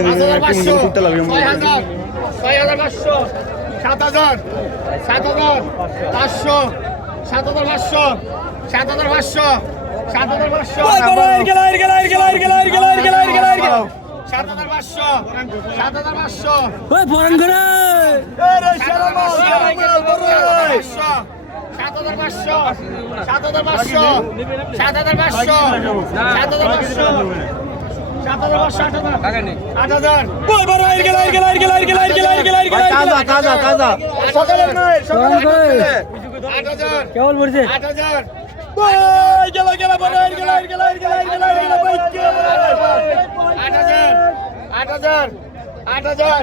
পাঁচ হাজার পাঁচশো ছয় হাজার পাঁচশো। সাত হাজার সাত হাজার পাঁচশো। সাত হাজার পাঁচশো সাত হাজার পাঁচশো সাত হাজার পাঁচশো। সাত হাজার পাঁচশো। সাত হাজার পাঁচশো। ওই ফরেন করে সাত হাজার পাঁচশো। সাত হাজার পাঁচশো। সাত হাজার পাঁচশো। সাত হাজার পাঁচশো। কেমন পড়ছে আট হাজার গেল গেল গেল গেল গেল আট হাজার। আট হাজার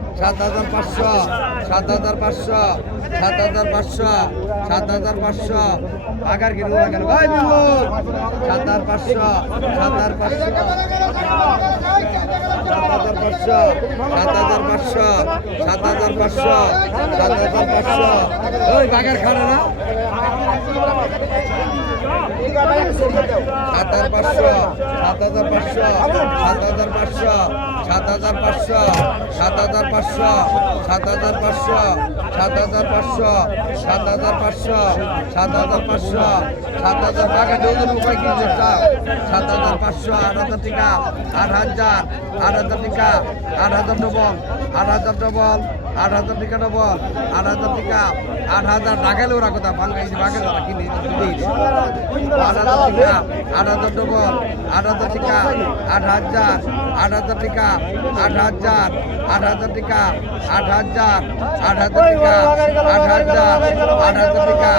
সাত হাজার পাঁচশো সাত হাজার পাঁচশো সাত হাজার পাঁচশো সাত হাজার পাঁচশো আগার কেন ভাই বিভু সাত হাজার পাঁচশো সাত হাজার পাঁচশো সাত হাজার পাঁচশো সাত হাজার পাঁচশো সাত হাজার পাঁচশো সাত হাজার পাঁচশো ওই বাগার খানা না সাত হাজার পাঁচশো সাত হাজার পাঁচশো সাত হাজার পাঁচশো সাত হাজার পাঁচশো সাত হাজার পাঁচশো সাত হাজার পাঁচশো সাত হাজার পাঁচশো সাত হাজার পাঁচশো সাত হাজার পাঁচশো সাত হাজার টাকা দুজন উপায় কি সাত হাজার পাঁচশো আট হাজার টাকা আট হাজার আট হাজার টাকা আট হাজার ডবল আট হাজার ডবল আট হাজার টাকা ডবল আট হাজার টাকা আট হাজার টাকালে ওরা কথা বাংলাদেশি বাঘে তারা কিনে আট হাজার ডবল আট হাজার টাকা আট হাজার আট হাজার টাকা আট হাজার আট হাজার টাকা আট হাজার আট হাজার টাকা আট হাজার আট হাজার টাকা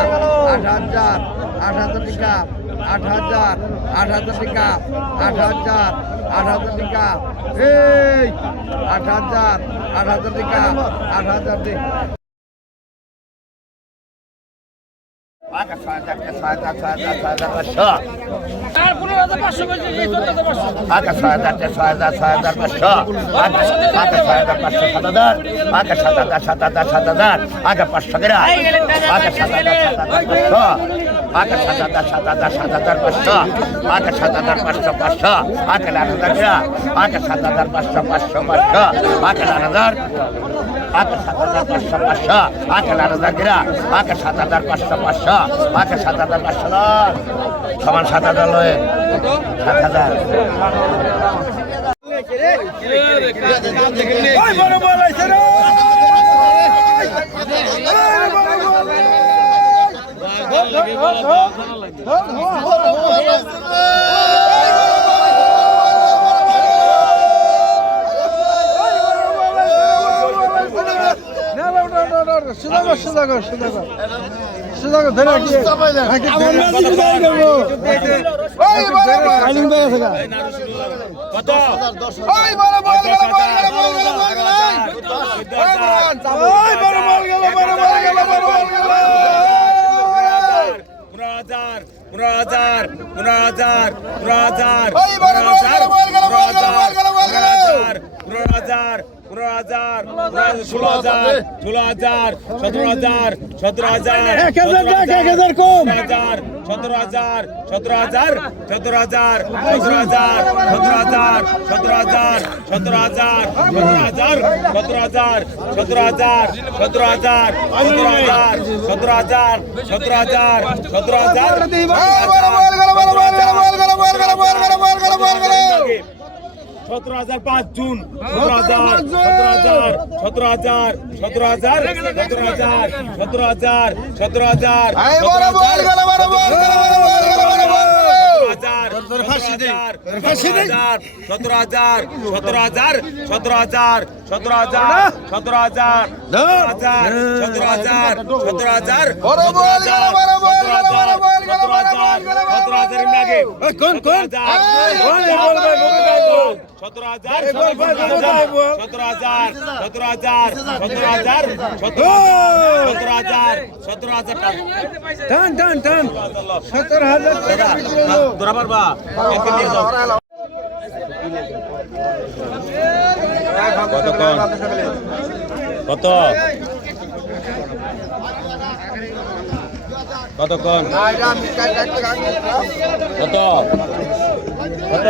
আট হাজার আট হাজার টাকা আট হাজার আট হাজার টাকা আট হাজার আট হাজার টাকা এই আট হাজার আট হাজার টাকা আট হাজার আগে সাত হাজার সাত হাজার সাত হাজার পাঁচশো আগে সাত হাজার পাঁচশো পাঁচশো আগে আট হাজার আগে সাত হাজার পাঁচশো পাঁচশো পাঁচশো আগে আট হাজার আকাশ সাত হাজার পাঁচশো পাঁচশো আকাশ আট হাজার ঘেরা আকাশ সাত হাজার পাঁচশো পাঁচশো আকাশ সাত হাজার পাঁচশো নয়। সমান সাত হাজার নয় সাত হাজার। বড় বড় orada orada. Şurada koş şurada koş şurada koş. Şurada koş. Ben akıya. Aman ben de bir daha gidiyorum. Hey bana bak. Alim Bey'e sıra. Kata. Hey bana bak. Hey bana bak. Hey bana bak. Hey bana bak. Hey bana bak. Munazar, Munazar, Munazar, Munazar. Hey bana পনেরো হাজার ষোলো হাজার ষোলো হাজার সতেরো হাজার সতেরো হাজার এক হাজার এক হাজার কম হাজার সতেরো হাজার সতেরো হাজার সতেরো হাজার সতেরো হাজার সতেরো হাজার সতেরো হাজার সতেরো হাজার সতেরো হাজার সতেরো হাজার সতেরো হাজার সতেরো হাজার সতেরো হাজার সতেরো হাজার সতেরো হাজার সতেরো হাজার পাঁচ জুন সতেরো হাজার সতেরো হাজার সতেরো হাজার সতেরো হাজার সতেরো হাজার সতেরো হাজার সতেরো হাজার সতেরো হাজার সতেরো হাজার সতেরো হাজার সতেরো হাজার সতেরো হাজার সতেরো হাজার সতেরো হাজার সতেরো হাজার সতেরো হাজার সতেরো হাজার সতেরো হাজার লাগে কোন কোন? সতেরো হাজার সতেরো হাজার সতেরো হাজার সতেরো হাজার সতেরো হাজার সতেরো হাজার টান টান টান। সতেরো হাজার ধরা পারবা কত? কতক্ষণ? কত? কত?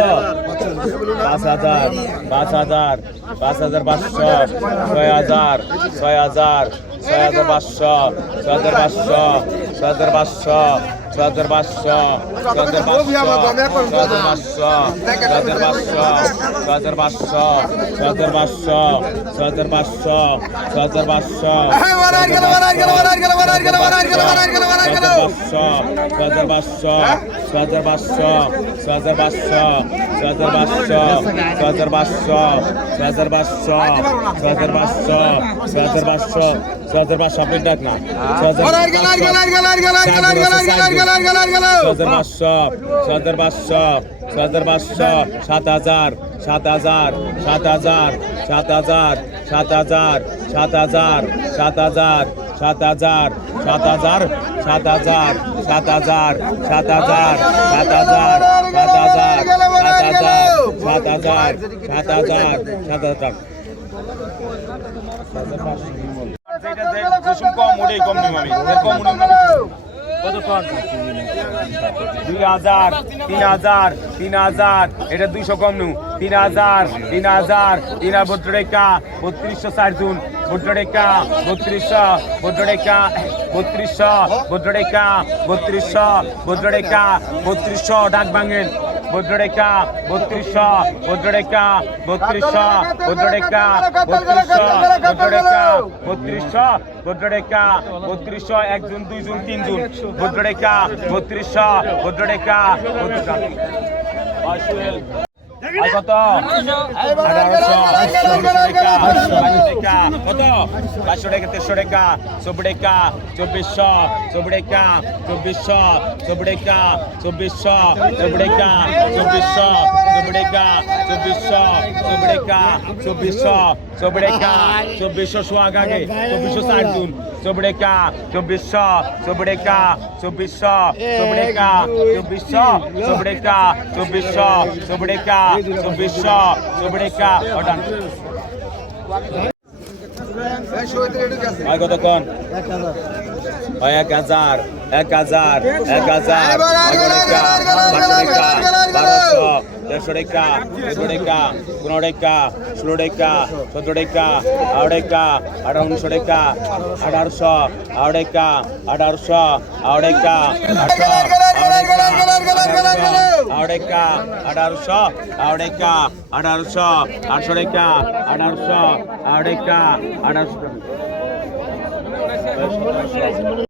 পাঁচ হাজার পাঁচ হাজার পাঁচ হাজার পাঁচশো, ছয় হাজার ছয় হাজার ছয় হাজার পাঁচশো, ছয় হাজার পাঁচশো, ছয় হাজার পাঁচশো। ছয় হাজার পাঁচশো ছয় হাজার পাঁচশো ছয় হাজার পাঁচশো ছয় হাজার পাঁচশো ছয় হাজার পাঁচশো ছয় হাজার পাঁচশো ছয় হাজার পাঁচশো ছয় হাজার পাঁচশো ছয় হাজার পাঁচশো ছয় হাজার পাঁচশো ছয় হাজার পাঁচশো ছয় হাজার পাঁচশো ছয় হাজার পাঁচশো ছয় হাজার পাঁচশো ছয় হাজার পাঁচশো ছয় হাজার পাঁচশো আপনি ডাক না ছয় হাজার পাঁচশো ছয় হাজার পাঁচশো ছয় হাজার পাঁচশো সাত হাজার সাত হাজার সাত হাজার সাত হাজার সাত হাজার সাত হাজার সাত হাজার সাত হাজার সাত হাজার সাত হাজার সাত হাজার সাত হাজার সাত হাজার সাত হাজার সাত হাজার সাত হাজার দুই হাজার তিন হাজার তিন হাজার এটা দুইশো কম তিন হাজার তিন হাজার জুন ডাক ভাঙেন বদ্রডেকা বত্রিশ বদ্রডেকা বত্রিশ বদ্রডেকা বত্রিশ বদ্রডেকা বত্রিশ বদ্রডেকা বত্রিশ একজন দুইজন তিনজন জুন বত্রিশ জুন। বদ্রডেকা কত পাঁচশো টাকা তেরোশো টাকা চব্বিশ টাকা চব্বিশশো চব্বিশ টাকা চব্বিশশো চব্বিশ টাকা চব্বিশশো চব্বিশ টাকা চব্বিশশো চব্বিশ টাকা চব্বিশশো চব্বিশ টাকা চব্বিশশো চব্বিশ টাকা চব্বিশশো সোয়াগ আগে চব্বিশশো ষাট জুন চব্বিশ টাকা চব্বিশশো চব্বিশ টাকা চব্বিশশো চব্বিশ টাকা চব্বিশশো চব্বিশ টাকা চব্বিশশো চব্বিশ টাকা চব্বিশশো চব্বিশা ওটান কত কোন এক হাজার এক হাজার এক হাজার বারোশো দেড়শো টাকা চোদ্দ টাকা পনেরো টাকা ষোলো টাকা চোদ্দ টাকা আড়াই টাকা আঠারোশো টাকা আঠারোশো আড়াই টাকা আঠারোশো আড়াই টাকা আড়াই টাকা আঠারোশো আড়াই টাকা আঠারোশো আটশো টাকা আঠারোশো আড়াই টাকা আঠারোশো